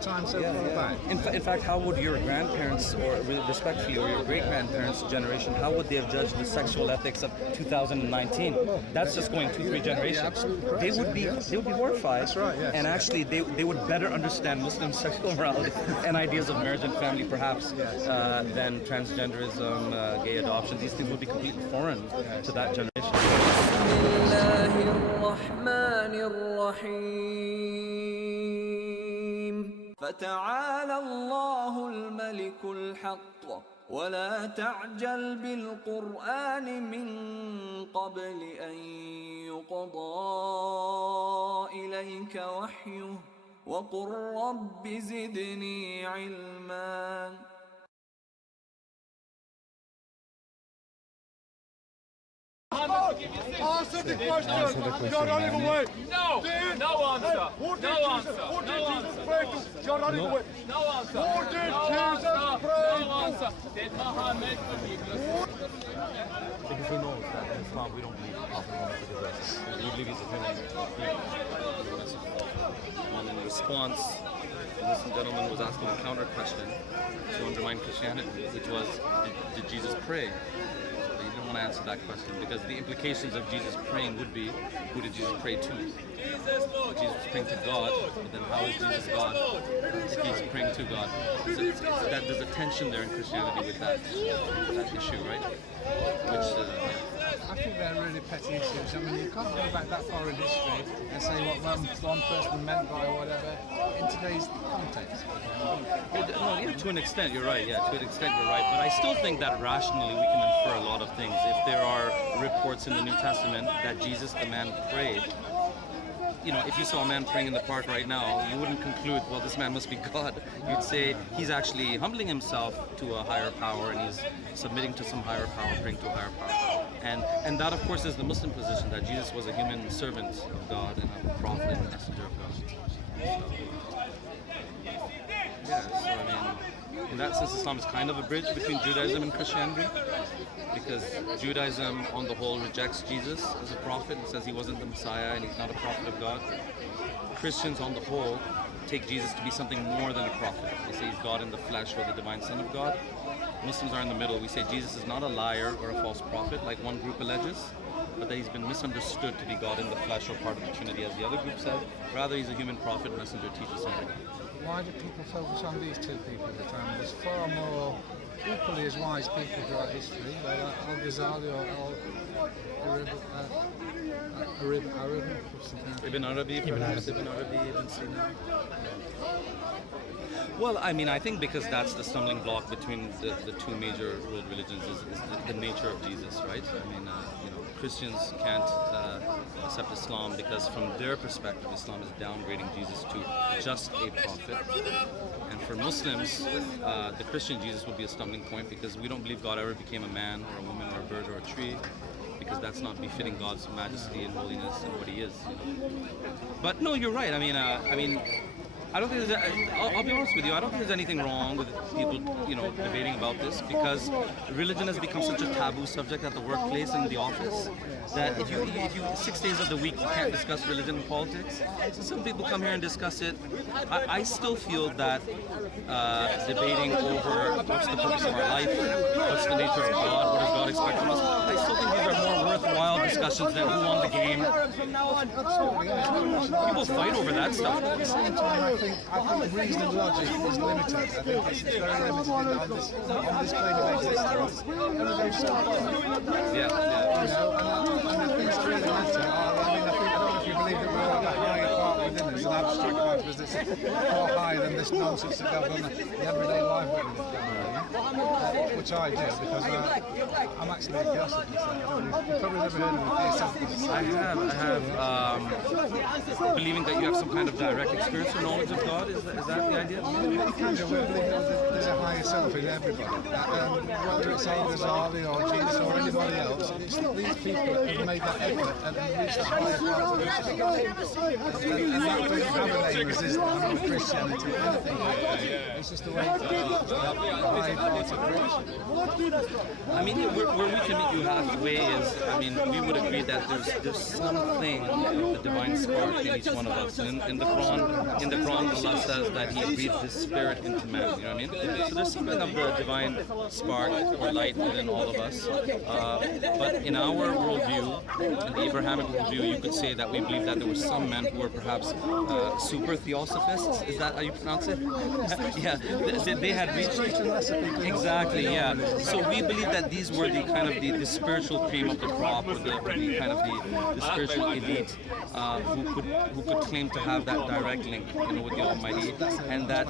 Time so far back. In fact, how would your grandparents, or respectfully, or your great-grandparents' generation, how would they have judged the sexual ethics of 2019? That's just going 2-3 generations. They would be horrified. That's right, yes. And actually, they would better understand Muslim sexual morality and ideas of marriage and family, perhaps, than transgenderism, gay adoption. These things would be completely foreign to that generation. فتعالى الله الملك الحق ولا تعجل بالقرآن من قبل أن يقضى إليك وحيه وقل رب زدني علما. Answer the question. You're running away. No. No answer. Who did No Jesus, answer. who did No Jesus answer. pray to? You're running away. No answer. Who did No Jesus answer. pray No to? answer. Did Muhammad forgive you? Because he knows that in Islam we don't believe Prophet Muhammad is racist. We believe he's a human being. And in response, this gentleman was asking a counter question to undermine Christianity, which was, did Jesus pray? But he didn't want to answer that question because the implications of Jesus praying would be, who did Jesus pray to? Jesus was praying to God, but then how is Jesus God if he's praying to God? So that there's a tension there in Christianity with that issue, right? Which I think they're really petty issues. I mean, you can't go back that far in history and say what one person meant by whatever in today's context. no, yeah, to an extent, you're right. Yeah, to an extent, you're right. But I still think that rationally we can infer a lot of things. If there are reports in the New Testament that Jesus, the man, prayed, you know, if you saw a man praying in the park right now, you wouldn't conclude, well, this man must be God. You'd say he's actually humbling himself to a higher power and he's submitting to some higher power, praying to a higher power. And that, of course, is the Muslim position, that Jesus was a human servant of God and a prophet and a messenger of God. So I mean, in that sense, Islam is kind of a bridge between Judaism and Christianity, because Judaism, on the whole, rejects Jesus as a prophet and says he wasn't the Messiah and he's not a prophet of God. Christians, on the whole, take Jesus to be something more than a prophet. They say he's God in the flesh or the divine Son of God. Muslims are in the middle. We say Jesus is not a liar or a false prophet, like one group alleges, but that he's been misunderstood to be God in the flesh or part of the Trinity, as the other group said. Rather, he's a human prophet, messenger, teacher, something. Why do people focus on these two people at the time? There's far more equally as wise people throughout history, like Al-Ghazali or Ibn Arabi, perhaps Ibn Arabi, Ibn Sina. Well, I mean, I think because that's the stumbling block between the two major world religions is the nature of Jesus, right? I mean, you know, Christians can't accept Islam because from their perspective, Islam is downgrading Jesus to just a prophet. And for Muslims, the Christian Jesus would be a stumbling point because we don't believe God ever became a man or a woman or a bird or a tree, because that's not befitting God's majesty and holiness and what He is. You know? But no, you're right. I mean, I don't think I'll be honest with you. I don't think there's anything wrong with people, you know, debating about this, because religion has become such a taboo subject at the workplace and the office that if you 6 days of the week you can't discuss religion and politics. So some people come here and discuss it. I still feel that debating over what's the purpose of our life, what's the nature of God, what does God expect from us, I still think these are more worthwhile discussions than who won the game. People fight over that stuff. I think reason and logic is limited. I think it's very limited on this plane of existence. Everybody's so Yeah. you know, and the things that really matter are, I mean, I don't know if you believe that we're all growing apart within us, an abstract part of us that's far higher than this nonsense that goes on the everyday life that we live, which I do, because I'm actually a theosophist. You've probably never heard of a theosophist. I have. Believing that you have some kind of direct experience or knowledge of God, is that the idea? You can do. We believe that there's a higher self in everybody. Whether it's Al-Ghazali or Jesus or anybody else, it's these people that have made that effort and reached that higher part of themselves. And that have a name as Islam or Christianity or anything like that. It's just a way to hide parts of creation. I mean, where we can meet you halfway is, I mean, we would agree that there's something of the divine spark in each one of us. And in the Quran, Allah says that He breathed His Spirit into man. You know what I mean? So there's something of the divine spark or light within all of us. But in our worldview, in the Abrahamic worldview, you could say that we believe that there were some men who were perhaps super theosophists. Is that how you pronounce it? Yeah, they had reached exactly. Yeah. So we believe that these were the kind of the spiritual cream of the crop, or the kind of the spiritual elite who could claim to have that direct link, with the Almighty, and that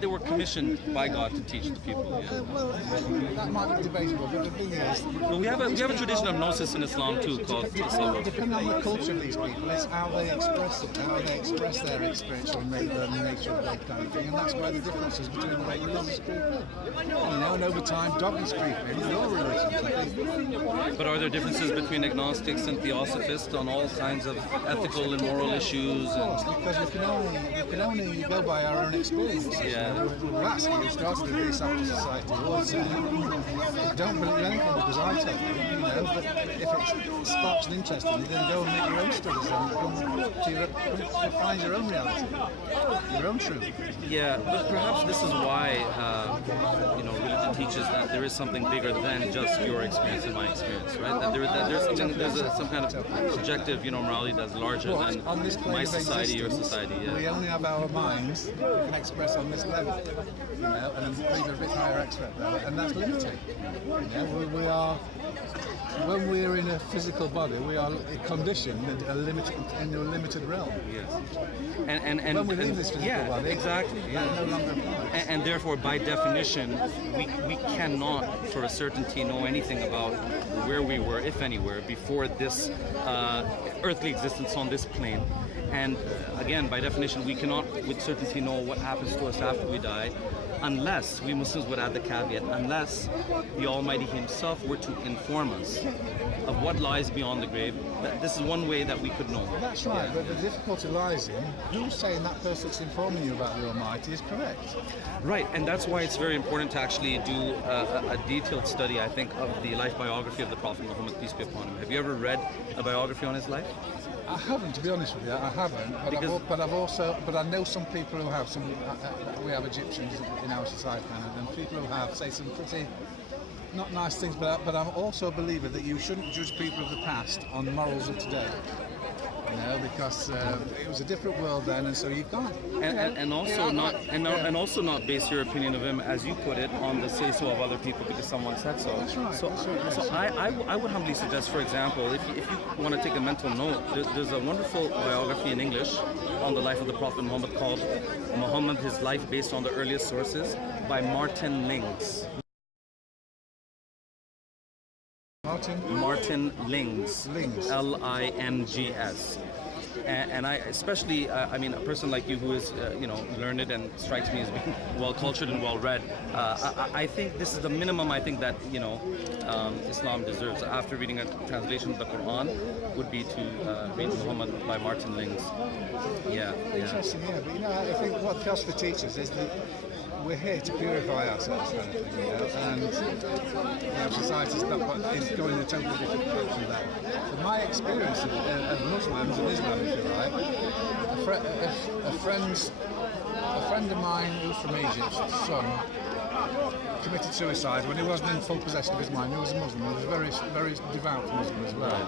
they were commissioned by God to teach the people. Yeah. Well, that might be debatable, but the thing is, But we have a tradition of gnosis in Islam too, called tasawwuf. depending on the culture of these people, it's how they express it, how they express their experience or the nature of life kind of thing, and that's where the difference is between the way religious people. And over time, dogmas creep in with all religions, I think. But are there differences between agnostics and theosophists on all kinds of ethical and moral issues? And Because we can only go by our own experiences. Yeah. That's how we started in this after society was. Don't believe anything because I tell you, but if it sparks an interest in you, then go and make your own studies and find your own reality, your own truth. yeah, but perhaps this is why religion teaches that there is something bigger than just your experience and my experience, right? There's some kind of subjective, morality that's larger than On this plane my of society, your existence, society. we Yeah. only have our minds we can express on this level, and then things are a bit higher extract level, and that's limited. We are, when we're in a physical body, we are conditioned in a limited realm. Yes. And When we leave this physical yeah, body, exactly. that Yeah. no longer applies. And therefore, by definition, we cannot, for a certainty, know anything about where we were, if anywhere, before this earthly existence on this plane. And again, by definition, we cannot with certainty know what happens to us after we die, unless, we Muslims would add the caveat, unless the Almighty Himself were to inform us of what lies beyond the grave. This is one way that we could know. That's right, but the difficulty lies in who's saying that person that's informing you about the Almighty is correct. Right, and that's why it's very important to actually do a detailed study, I think, of the life biography of the Prophet Muhammad, peace be upon him. Have you ever read a biography on his life? I haven't, to be honest with you, I haven't. But I know some people who have some. We have Egyptians in our society, and people who have, say, some pretty not nice things. But I'm also a believer that you shouldn't judge people of the past on the morals of today. Because it was a different world then, and so you can't. And also not base your opinion of him, as you put it, on the say-so of other people because someone said so. That's right. So, that's right, yes. so I would humbly suggest, for example, if you want to take a mental note, there's a wonderful biography in English on the life of the Prophet Muhammad called Muhammad, His Life Based on the Earliest Sources by Martin Lings. Martin Lings. Lings. And I especially, a person like you who is, learned and strikes me as being well-cultured and well-read, I think this is the minimum I think that, Islam deserves. After reading a translation of the Quran, would be to read Muhammad by Martin Lings. Yeah. Interesting, yeah. But I think what philosophy teaches is that we're here to purify ourselves, kind of thing, and our society's is going in a totally different direction than that. But my experience of Muslims and Islam, if you like, a friend of mine who's from Egypt, son, committed suicide when he wasn't in full possession of his mind. He was a Muslim. He was a very, very devout Muslim as well.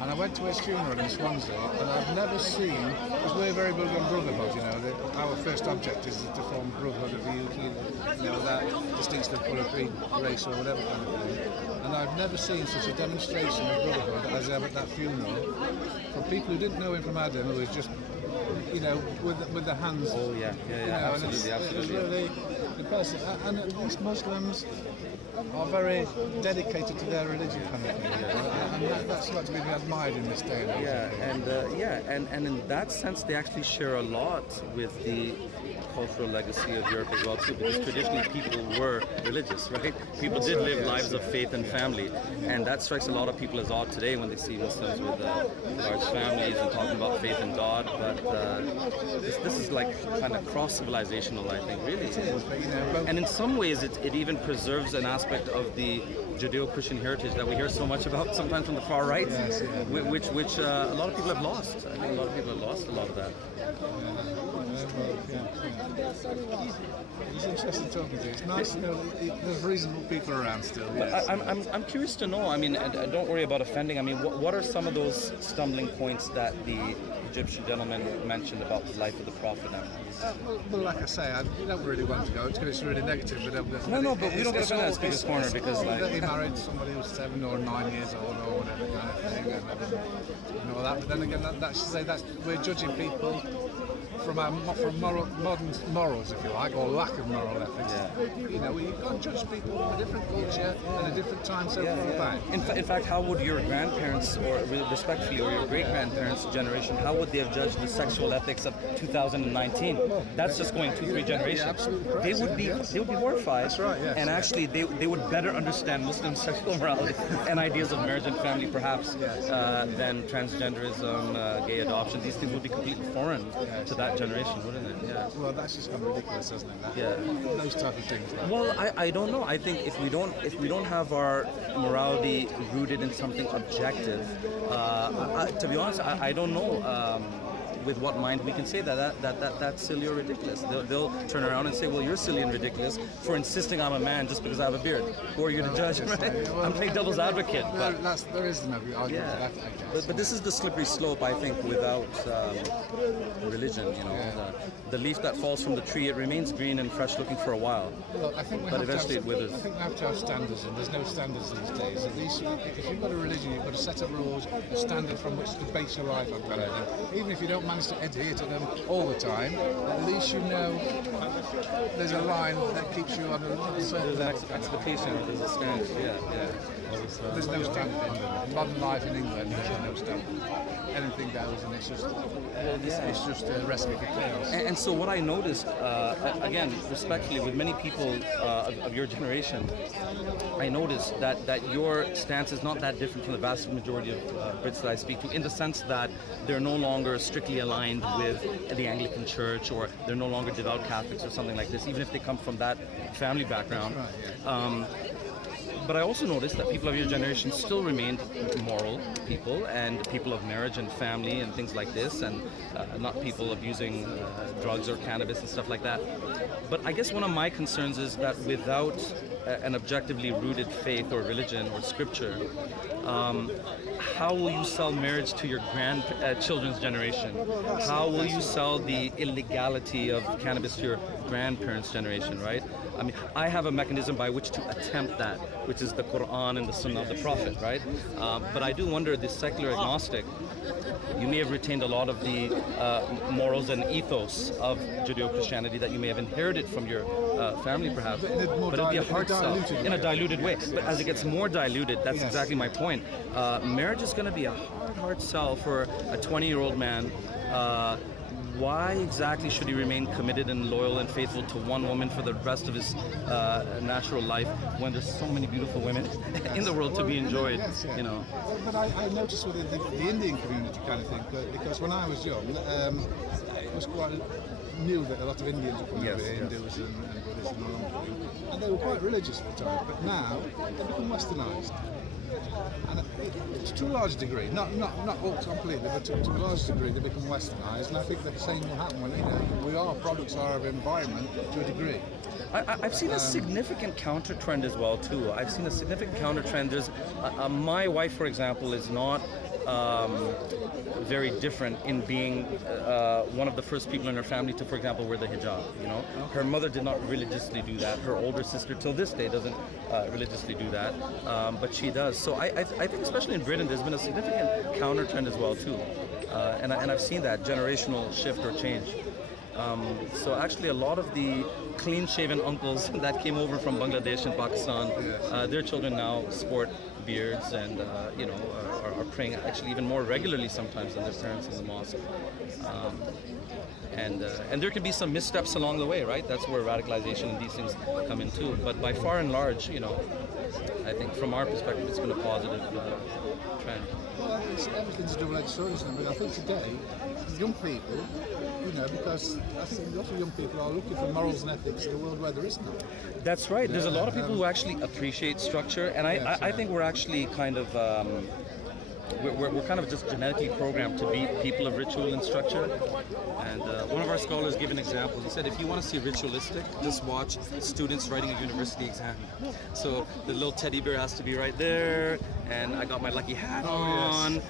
And I went to his funeral in Swansea, and I've never seen, because we're very big on brotherhood, our first object is to form brotherhood of that distinction of colour, creed, race, or whatever kind of thing. And I've never seen such a demonstration of brotherhood as at that funeral from people who didn't know him from Adam, who was just, with the hands. Oh yeah, absolutely. It was really impressive. And these Muslims are very dedicated to their religion, kind of thing. And that's got to be admired in this day and age. And in that sense, they actually share a lot with the cultural legacy of Europe as well too, because traditionally people were religious, right? People did live lives of faith and family, and that strikes a lot of people as odd today when they see Muslims with large families and talking about faith in God. But this is like kind of cross-civilizational, I think, really. And in some ways, it even preserves an aspect of the Judeo-Christian heritage that we hear so much about sometimes from the far right, which a lot of people have lost. I think a lot of people have lost a lot of that. It's interesting talking to you. It's nice to know that there's reasonable people around still. But Yes. I'm curious to know. I mean, don't worry about offending. I mean, what are some of those stumbling points that the Egyptian gentleman mentioned about the life of the Prophet? Well, like I say, I don't really want to go because it's really negative. But No, but we don't get offended at Speaker's Corner because, like, he married somebody who was 7 or 9 years old or whatever kind of thing, and all that. But then again, we're judging people from modern morals, if you like, or lack of moral ethics. You know, you can't judge people from a different culture and a different time so far back. In fact, how would your grandparents, or respectfully, or your great-grandparents' generation, how would they have judged the sexual ethics of 2019? That's just going 2-3 generations. absolutely correct, They would be horrified. That's right, yes. And actually, they would better understand Muslim sexual morality and ideas of marriage and family, perhaps, than transgenderism, gay adoption. These things would be completely foreign to that generation, wouldn't it? Yeah. Well, that's just kind of ridiculous, isn't it? Yeah. Those type of things. Well, I don't know. I think if we don't have our morality rooted in something objective, to be honest, I don't know. With what mind we can say that's silly or ridiculous. They'll turn around and say, well, you're silly and ridiculous for insisting I'm a man just because I have a beard. Who are you to judge? Right? I'm playing devil's advocate. But There is no argument for that, I guess. but this is the slippery slope, I think, without religion. You know, the leaf that falls from the tree, it remains green and fresh looking for a while. Well, I think But eventually it withers. I think we have to have standards, and there's no standards these days. At least if you've got a religion, you've got a set of rules, a standard from which to base your life on. Kind of thing. Even if you don't manage to adhere to them all the time, at least you know there's a line that keeps you on a certain level. Expectation, there's a standard. Yeah. There's no standard in England. In modern life in England, there's no standard. Anything goes, and it's just a recipe for chaos. And so what I noticed, again, respectfully, with many people of your generation, I noticed that your stance is not that different from the vast majority of Brits that I speak to, in the sense that they're no longer strictly aligned with the Anglican Church, or they're no longer devout Catholics or something like this, even if they come from that family background. But I also noticed that people of your generation still remained moral people and people of marriage and family and things like this, and not people abusing drugs or cannabis and stuff like that. But I guess one of my concerns is that without an objectively rooted faith or religion or scripture, how will you sell marriage to your grandchildren's generation? How will you sell the illegality of cannabis to your grandparents' generation, right? I mean, I have a mechanism by which to attempt that, which is the Quran and the Sunnah of the Prophet, right? But I do wonder, this secular agnostic, you may have retained a lot of the morals and ethos of Judeo-Christianity that you may have inherited from your family, perhaps. But it'll be a hard sell in a diluted way. But as it gets more diluted, that's exactly my point. Marriage is going to be a hard sell for a 20-year-old man. Why exactly should he remain committed and loyal and faithful to one woman for the rest of his natural life when there's so many beautiful women in the world to be enjoyed, you know? But I noticed with the Indian community kind of thing, because when I was young, it was quite new that a lot of Indians were coming over here, Hindus and Buddhism and they were quite religious at the time, but now they've become westernised. And to a large degree, not all completely, but to a large degree, they become westernised, and I think the same will happen when we are products of our environment to a degree. I've seen a significant counter trend as well too. I've seen a significant counter trend. There's my wife, for example, is not very different in being one of the first people in her family to, for example, wear the hijab. You know, her mother did not religiously do that. Her older sister, till this day, doesn't religiously do that, but she does. So I think, especially in Britain, there's been a significant counter trend as well too, and I've seen that generational shift or change. So actually, a lot of the clean-shaven uncles that came over from Bangladesh and Pakistan, their children now sport beards and are praying actually even more regularly sometimes than their parents in the mosque. And there could be some missteps along the way, right? That's where radicalization and these things come in too. But by far and large, I think from our perspective, it's been a positive trend. Well, it's everything's a double-edged sword, isn't it? But I think today, young people, because I think a lot of young people are looking for morals and ethics in a world where there is none. That's right. There's a lot of people who actually appreciate structure, and I think we're actually kind of we're kind of just genetically programmed to be people of ritual and structure. And one of our scholars gave an example. He said, if you want to see ritualistic, just watch students writing a university exam. So the little teddy bear has to be right there, and I got my lucky hat on.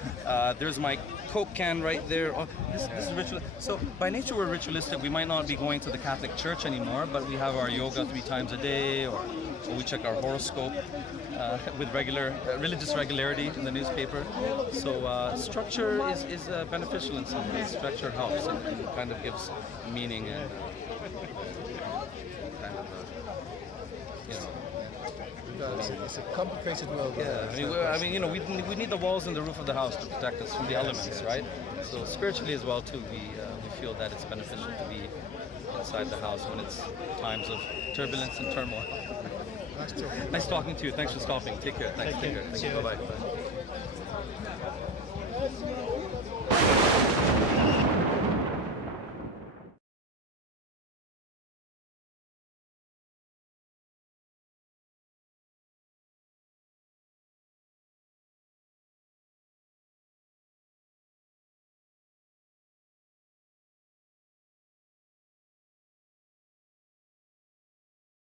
There's my Coke can right there. Oh, this is ritual. So by nature we're ritualistic. We might not be going to the Catholic Church anymore, but we have our yoga 3 times a day, or we check our horoscope with religious regularity in the newspaper. So structure is beneficial in some ways. Structure helps and kind of gives meaning and kind of It's a complicated world. Yeah, we need the walls and the roof of the house to protect us from the elements, right? So spiritually as well too, we feel that it's beneficial to be inside the house when it's times of turbulence and turmoil. Nice talking to you. Thanks for stopping. Take care. Thanks. Take care. Thank you. Bye-bye.